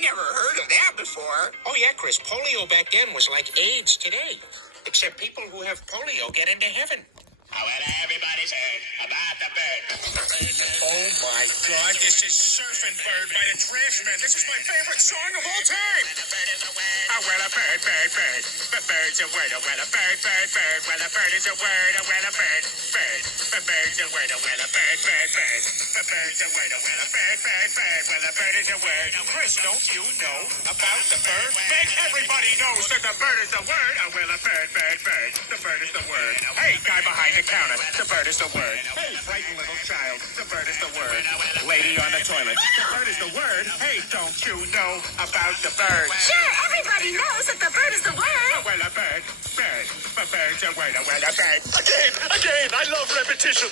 never heard of that before. Oh, yeah, Chris. Polio back then was like AIDS today. Except people who have polio get into heaven. Oh, well, everybody's heard about the bird. Oh, my God. This is Surfing Bird by the Trashmen. This is my favorite song of all time. A bird is a word. Oh, well, a bird, bird, bird. A bird's a word. Oh, well, a bird, bird, bird. Well, a bird is a word. Oh, well, a bird, bird. A bird's a word. Oh, well, a bird, bird, bird. A bird's a word. Oh, well, a bird, bird, bird. Well, a bird is a word. Chris, don't you know about the bird? Make everybody knows that the bird is the word. Oh, well, a bird, bird, bird. The bird is the word. Hey, guy behind the counter. The bird is the word. Hey, frightened little child. The bird is the word. Lady on the toilet. The bird is the word. Hey, don't you know about the bird? Sure, everybody knows that the bird is the word. Oh, well, a bird, bird. A bird's a word. Oh, well, a bird. Again, I love repetition.